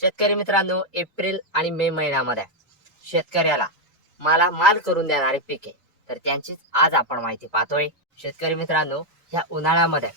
शेतकरी मित्रांनो एप्रिल आणि मे महिन्यामध्ये शेतकऱ्याला मला माल करून देणारी पिके तर त्यांचीच आज आपण माहिती पाहतोय. शेतकरी मित्रांनो ह्या उन्हाळ्यामध्ये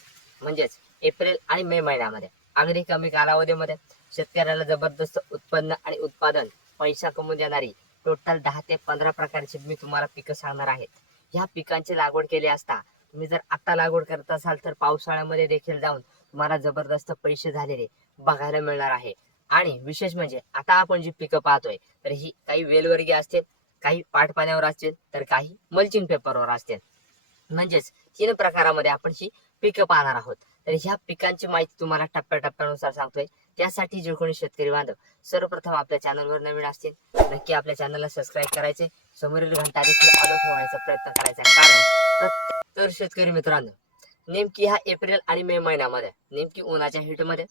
म्हणजेच एप्रिल आणि मे महिन्यामध्ये अगदी कमी कालावधीमध्ये शेतकऱ्याला जबरदस्त उत्पन्न आणि उत्पादन पैसा कमवून देणारी टोटल दहा ते पंधरा प्रकारची मी तुम्हाला पिकं सांगणार आहेत ह्या पिकांची लागवड केली असता तुम्ही जर आता लागवड करत असाल तर पावसाळ्यामध्ये देखील जाऊन तुम्हाला जबरदस्त पैसे झालेले बघायला मिळणार आहे. आणि विशेष म्हणजे आता आपण जी पिकं पाहतोय तर ही काही वेलवर्गीय असतील काही पाटपाण्यावर असतील तर काही मल्चिंग पेपरवर असतील. म्हणजेच तीन प्रकारामध्ये आपण ही पिकं पाहणार आहोत. तर ह्या पिकांची माहिती तुम्हाला टप्प्याटप्प्यानुसार सांगतोय. त्यासाठी जे कोणी शेतकरी बांधव सर्वप्रथम आपल्या चॅनलवर नवीन असतील नक्की आपल्या चॅनलला सबस्क्राईब करायचे. समोरील घंटा देखील आलो ठेवण्याचा प्रयत्न करायचा कारण तर शेतकरी मित्रांनो नेमकी ह्या एप्रिल आणि मे महिन्यामध्ये नेमकी उन्हाच्या हिटमध्ये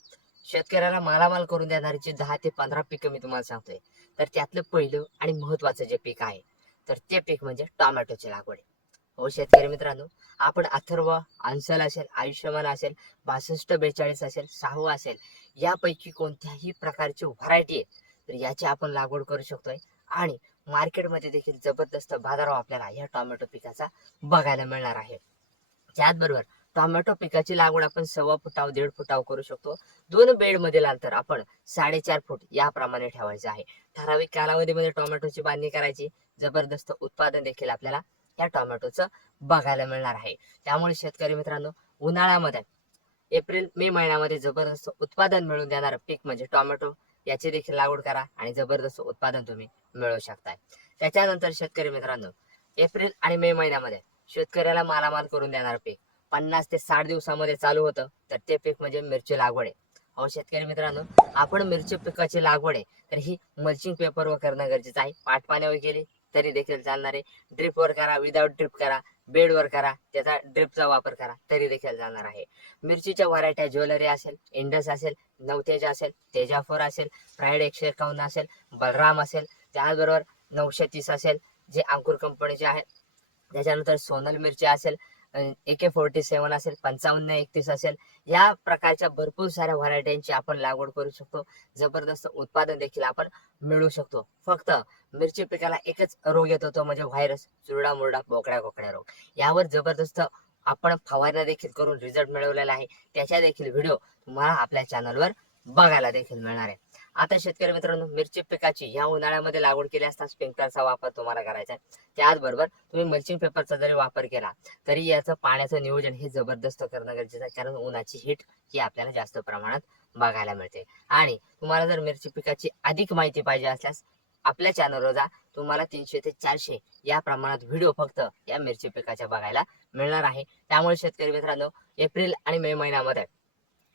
शेतकऱ्याला मालामाल करून देणारी जी दहा ते पंधरा पिकं मी तुम्हाला सांगतोय तर त्यातलं पहिलं आणि महत्वाचं जे पीक आहे तर ते पीक म्हणजे टोमॅटोची लागवड हो शेतकरी मित्रांनो आपण अथर्व अन्सल असेल आयुष्यमान असेल बासष्ट बेचाळीस असेल साहू असेल यापैकी कोणत्याही प्रकारची व्हरायटी आहे तर याची आपण लागवड करू शकतोय. आणि मार्केटमध्ये देखील जबरदस्त बाजारभाव आपल्याला या टोमॅटो पिकाचा बघायला मिळणार आहे. त्याचबरोबर टोमॅटो पिकाची लागवड आपण सव्वा फुटाव दीड फुटाव करू शकतो. दोन बेडमध्ये तर आपण साडेचार फूट याप्रमाणे ठेवायचं आहे. ठराविक कालावधीमध्ये टोमॅटोची बांधणी करायची. जबरदस्त उत्पादन देखील आपल्याला या टोमॅटोचं बघायला मिळणार आहे. त्यामुळे शेतकरी मित्रांनो उन्हाळ्यामध्ये एप्रिल मे महिन्यामध्ये जबरदस्त उत्पादन मिळून देणारं पीक म्हणजे टोमॅटो याची देखील लागवड करा आणि जबरदस्त उत्पादन तुम्ही मिळवू शकताय. त्याच्यानंतर शेतकरी मित्रांनो एप्रिल आणि मे महिन्यामध्ये शेतकऱ्याला मालामाल करून देणारं पीक पन्नास ते साठ दिवसामध्ये चालू होतं. तर ते पीक म्हणजे मिरची लागवड आहे. अहो शेतकरी मित्रांनो आपण मिरची पिकाची लागवड आहे तर ही मल्चिंग पेपरवर करणं गरजेचं आहे. पाट पाण्यावर तरी देखील चालणार आहे. ड्रिपवर करा विदाउट ड्रिप करा बेडवर करा त्याचा ड्रिपचा वापर करा तरी देखील चालणार आहे. मिरचीच्या व्हरायट्या ज्वेलरी असेल इंडस असेल नवतेज असेल तेजाफोर असेल फ्राईड एकशे एकावन्न असेल बलराम असेल त्याचबरोबर नऊशे तीस असेल जे अंकुर कंपनीचे आहेत. त्याच्यानंतर सोनल मिरची असेल ए के फोर्टी सेवन असेल पंचावन्न एकतीस असेल या प्रकारच्या भरपूर साऱ्या व्हरायटींची आपण लागवड करू शकतो. जबरदस्त उत्पादन देखील आपण मिळवू शकतो. फक्त मिरची पिकाला एकच रोग येतो तो म्हणजे व्हायरस चुरडा मुरडा बोकड्या कोकड्या रोग. यावर जबरदस्त आपण फवारण्या देखील करून रिझल्ट मिळवलेला आहे. त्याच्या देखील व्हिडिओ तुम्हाला आपल्या चॅनलवर बघायला देखील मिळणार आहे. आता शेतकरी मित्रांनो मिरची पिकाची या उन्हाळ्यामध्ये लागवड केली असता स्प्रिंकलरचा वापर तुम्हाला करायचा आहे. त्याचबरोबर तुम्ही मल्चिंग पेपरचा जरी वापर केला तरी याचं पाण्याचं नियोजन हे जबरदस्त करणं गरजेचं आहे. कारण उन्हाची हिट ही आपल्याला जास्त प्रमाणात बघायला मिळते. आणि तुम्हाला जर मिरची पिकाची अधिक माहिती पाहिजे असल्यास आपल्या चॅनलवर जा. तुम्हाला तीनशे ते चारशे या प्रमाणात व्हिडिओ फक्त या मिरची पिकाच्या बघायला मिळणार आहे. त्यामुळे शेतकरी मित्रांनो एप्रिल आणि मे महिन्यामध्ये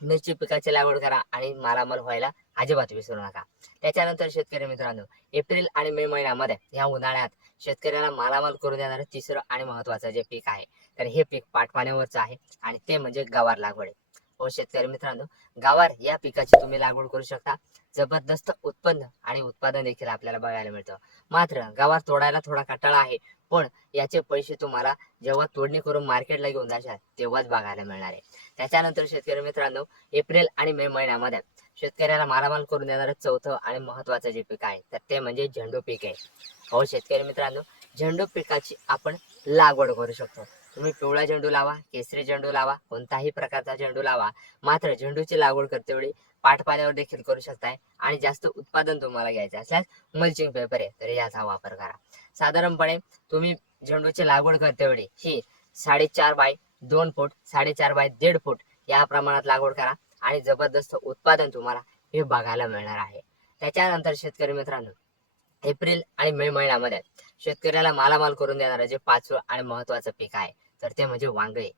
मिरची पिकाची लागवड करा आणि मालामाल व्हायला अजिबात विसरू नका. त्याच्यानंतर शेतकरी मित्रांनो एप्रिल आणि मे महिन्यामध्ये या उन्हाळ्यात शेतकऱ्याला मालामाल करून देणारं तिसरं आणि महत्वाचं जे पीक आहे तर हे पीक पाटपाण्यावरचं आहे आणि ते म्हणजे गवार लागवड आहे. हो शेतकरी मित्रांनो गावार या पिकाची तुम्ही लागवड करू शकता. जबरदस्त उत्पन्न आणि उत्पादन देखील आपल्याला बघायला मिळतं. मात्र गावार तोडायला थोडा कटाळा आहे. पण याचे पैसे तुम्हाला जेव्हा तोडणी करून मार्केटला घेऊन जाशाल तेव्हाच बघायला मिळणार आहे. त्याच्यानंतर शेतकरी मित्रांनो एप्रिल आणि मे महिन्यामध्ये शेतकऱ्याला मालामाल करून देणारं चौथं आणि महत्वाचं जे पीक आहे तर ते म्हणजे झेंडू पीक आहे. हो शेतकरी मित्रांनो झेंडू पिकाची आपण लागवड करू शकतो. तुम्ही पिवळा झेंडू लावा केसरी झेंडू लावा कोणताही प्रकारचा झेंडू लावा. मात्र झेंडूची लागवड करते वेळी पाठपाल्यावर देखील करू शकताय. आणि जास्त उत्पादन तुम्हाला घ्यायचे असल्यास मल्चिंग पेपर आहे. तर याचा वापर करा. साधारणपणे तुम्ही झेंडूची लागवड करते वेळी ही साडेचार बाय दोन फूट साडेचार बाय दीड फूट या प्रमाणात लागवड करा. आणि जबरदस्त उत्पादन तुम्हाला हे बघायला मिळणार आहे. त्याच्यानंतर शेतकरी मित्रांनो एप्रिल आणि मे महिन्यामध्ये शेतकऱ्याला मालामाल करून देणारं जे पाचवं आणि महत्वाचं पीक आहे तर ते म्हणजे वांगे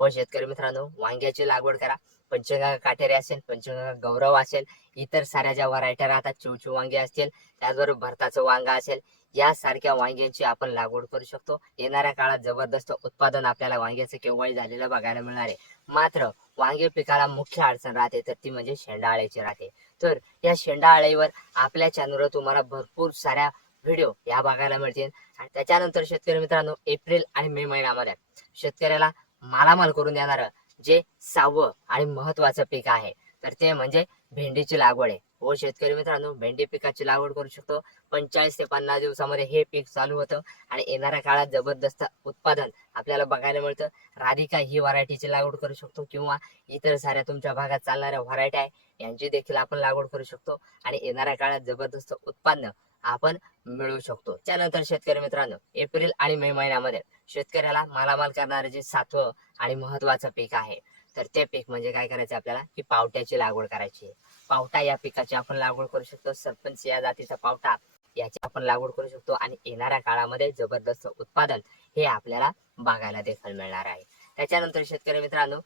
व हो शेतकरी मित्रांनो वांग्याची लागवड करा. पंचगंगा काटेरी असेल पंचगंगा गौरव असेल इतर साऱ्या ज्या व्हरायट्या राहतात चिवचिव वांगे असतील त्याचबरोबर भरताचं वांगा असेल यासारख्या वांग्यांची आपण लागवड करू शकतो. येणाऱ्या काळात जबरदस्त उत्पादन आपल्याला वांग्याचं केव्हाही झालेलं बघायला मिळणार आहे. मात्र वांगे पिकाला मुख्य अडचण राहते तर ती म्हणजे शेंडाळ्याची राहते. तर या शेंडा शेंडाळीवर आपल्या चॅनलवर तुम्हाला भरपूर साऱ्या व्हिडिओ या बघायला मिळतील. आणि त्याच्यानंतर शेतकरी मित्रांनो एप्रिल आणि मे महिन्यामध्ये शेतकऱ्याला मालामाल करून देणारं जे सहावं आणि महत्वाचं पीक आहे. तर ते म्हणजे भेंडीची लागवड आहे. व शेतकरी मित्रांनो भेंडी पिकाची लागवड करू शकतो. पंचेचाळीस ते पन्नास दिवसामध्ये हे पीक चालू होतं आणि येणाऱ्या काळात जबरदस्त उत्पादन आपल्याला बघायला मिळतं. राधिका ही व्हरायटीची लागवड करू शकतो किंवा इतर साऱ्या तुमच्या भागात चालणाऱ्या व्हरायटी आहे यांची देखील आपण लागवड करू शकतो आणि येणाऱ्या काळात जबरदस्त उत्पन्न आपण मिळवू शकतो. त्यानंतर शेतकरी मित्रांनो एप्रिल आणि मे महिन्यामध्ये शेतकऱ्याला मालामाल करणारे जे सातवं आणि महत्वाचं पीक आहे तर ते पीक म्हणजे काय करायचं आपल्याला? की पावट्याची लागवड करायची. पावटा या पिकाची आपण लागवड करू शकतो. सरपंच या जातीचा पावटा याची आपण लागवड करू शकतो. आणि येणाऱ्या काळामध्ये जबरदस्त उत्पादन हे आपल्याला बघायला देखील मिळणार आहे. त्याच्यानंतर शेतकरी मित्रांनो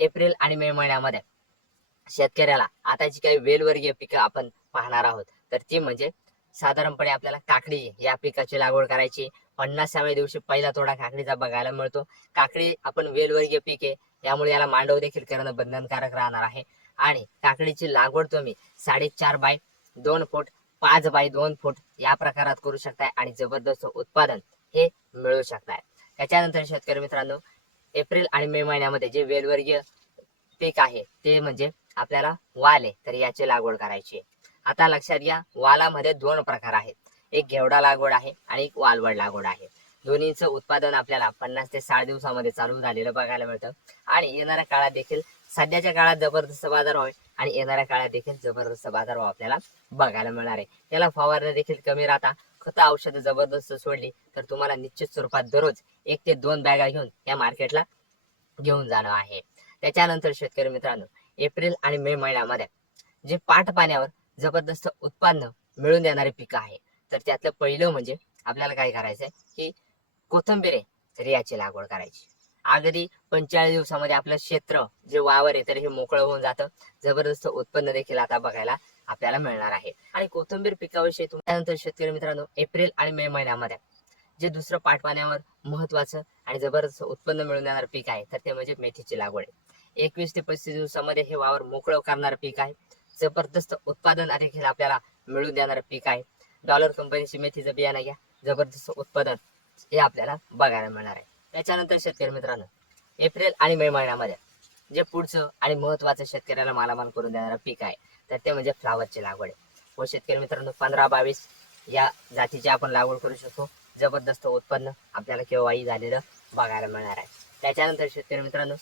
एप्रिल आणि मे महिन्यामध्ये शेतकऱ्याला आता जी काही वेलवर्गीय पिकं आपण पाहणार आहोत. तर ती म्हणजे साधारणपणे आपल्याला काकडी या पिकाची लागवड करायची. पन्नासाव्या दिवशी पहिला तोडा काकडीचा बघायला मिळतो. काकडी आपण वेलवर्गीय पीक आहे. त्यामुळे याला मांडव देखील करणं बंधनकारक राहणार आहे. आणि काकडीची लागवड तुम्ही साडेचार बाय दोन फूट पाच बाय दोन फूट या प्रकारात करू शकताय आणि जबरदस्त उत्पादन हे मिळवू शकताय. त्याच्यानंतर शेतकरी मित्रांनो एप्रिल आणि मे महिन्यामध्ये जे वेलवर्गीय पीक आहे ते म्हणजे आपल्याला वाल आहे तर याची लागवड करायची आता लक्षात घ्या वालामध्ये दोन प्रकार आहेत. एक घेवडा लागवड आहे आणि एक वालवड लागवड आहे. दोन्हीचं उत्पादन आपल्याला पन्नास ते साठ दिवसामध्ये चालू झालेलं बघायला मिळतं. आणि येणाऱ्या काळात देखील सध्याच्या काळात जबरदस्त बाजार होईल आणि येणाऱ्या काळात देखील जबरदस्त बाजार आपल्याला बघायला मिळणार आहे. त्याला फवारण्या देखील कमी राहता खत औषधं जबरदस्त सोडली तर तुम्हाला निश्चित स्वरूपात दररोज एक ते दोन बॅगा घेऊन या मार्केटला घेऊन जाणं आहे. त्याच्यानंतर शेतकरी मित्रांनो एप्रिल आणि मे महिन्यामध्ये जे पाट पाण्यावर जबरदस्त उत्पन्न मिळून देणारे पिकं आहे. तर त्यातलं पहिलं म्हणजे आपल्याला काय करायचंय की कोथंबीर आहे तर याची लागवड करायची. अगदी पंचेचाळीस दिवसामध्ये आपलं क्षेत्र जे वावर आहे तर हे मोकळं होऊन जातं. जबरदस्त उत्पन्न देखील आता बघायला आपल्याला मिळणार आहे. आणि कोथंबीर पिकाविषयी त्यानंतर शेतकरी मित्रांनो एप्रिल आणि मे महिन्यामध्ये जे दुसरं पाटपाण्यावर महत्वाचं आणि जबरदस्त उत्पन्न मिळवणार पीक आहे तर ते म्हणजे मेथीची लागवड आहे. एकवीस ते पस्तीस दिवसामध्ये हे वावर मोकळं करणारं पीक आहे. जबरदस्त उत्पादन देखील आपल्याला मिळून देणारं पीक आहे. डॉलर कंपनीची मेथीचं बियाणं घ्या. जबरदस्त उत्पादन. हे आपल्याला बघायला मिळणार आहे. त्याच्यानंतर शेतकरी मित्रांनो एप्रिल आणि मे महिन्यामध्ये जे पुढचं आणि महत्वाचं शेतकऱ्याला मालामाल करून देणारं पीक आहे तर ते म्हणजे फ्लावरची लागवड आहे. व शेतकरी मित्रांनो पंधरा बावीस या जातीची आपण लागवड करू शकतो. जबरदस्त उत्पन्न आपल्याला केव्हाही झालेलं बघायला मिळणार आहे. त्याच्यानंतर शेतकरी मित्रांनो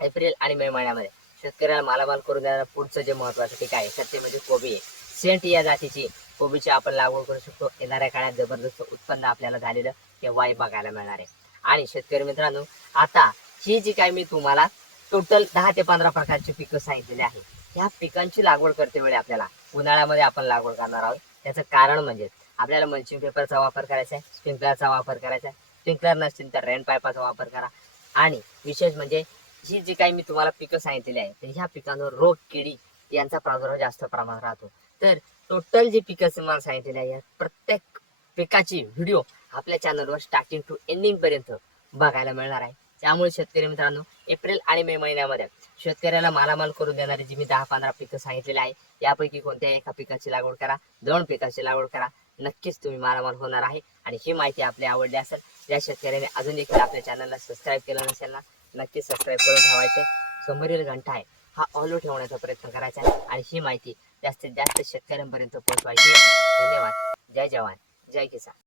एप्रिल आणि मे महिन्यामध्ये शेतकऱ्याला मालामाल करून देणारं पुढचं जे महत्वाचं पीक आहे तर ते म्हणजे कोबी आहे. सेंट या जातीची कोबीची आपण लागवड करू शकतो. येणाऱ्या काळात जबरदस्त उत्पन्न आपल्याला झालेलं केव्हाही बघायला मिळणार आहे. आणि शेतकरी मित्रांनो आता ही जी काय मी तुम्हाला टोटल दहा ते पंधरा प्रकारची पिकं सांगितलेली आहे ह्या पिकांची लागवड करते वेळी आपल्याला उन्हाळ्यामध्ये आपण लागवड करणार आहोत. त्याचं कारण म्हणजे आपल्याला मल्चिंग पेपरचा वापर करायचा आहे स्प्रिंकलरचा वापर करायचा आहे. स्प्रिंकलर नसतील तर रेन पायपाचा वापर करा. आणि विशेष म्हणजे ही जी काही मी तुम्हाला पिकं सांगितलेली आहे तर ह्या पिकांवर रोग किडी यांचा प्रादुर्भाव जास्त प्रमाणात राहतो. तर टोटल जी पिकं तुम्हाला सांगितलेली आहे या प्रत्येक पिकाची व्हिडिओ आपल्या चॅनलवर स्टार्टिंग टू एंडिंग पर्यंत बघायला मिळणार आहे. त्यामुळे शेतकरी मित्रांनो एप्रिल आणि मे महिन्यामध्ये शेतकऱ्याला मालामाल करून देणारी जी मी दहा पंधरा पिकं सांगितलेली आहे यापैकी कोणत्याही एका पिकाची लागवड करा दोन पिकाची लागवड करा नक्कीच तुम्ही मालामाल होणार आहे. आणि ही माहिती आपली आवडली असेल या शेतकऱ्याने अजून देखील आपल्या चॅनलला सबस्क्राईब केलं नसेल ना नक्कीच सबस्क्राईब करून ठेवायचे. समोरील घंटा आहे हा ऑलो ठेवण्याचा प्रयत्न करायचा आहे. आणि ही माहिती जास्तीत जास्त शेतकऱ्यांपर्यंत पोहोचवायची धन्यवाद. जय जवान. जय किसान.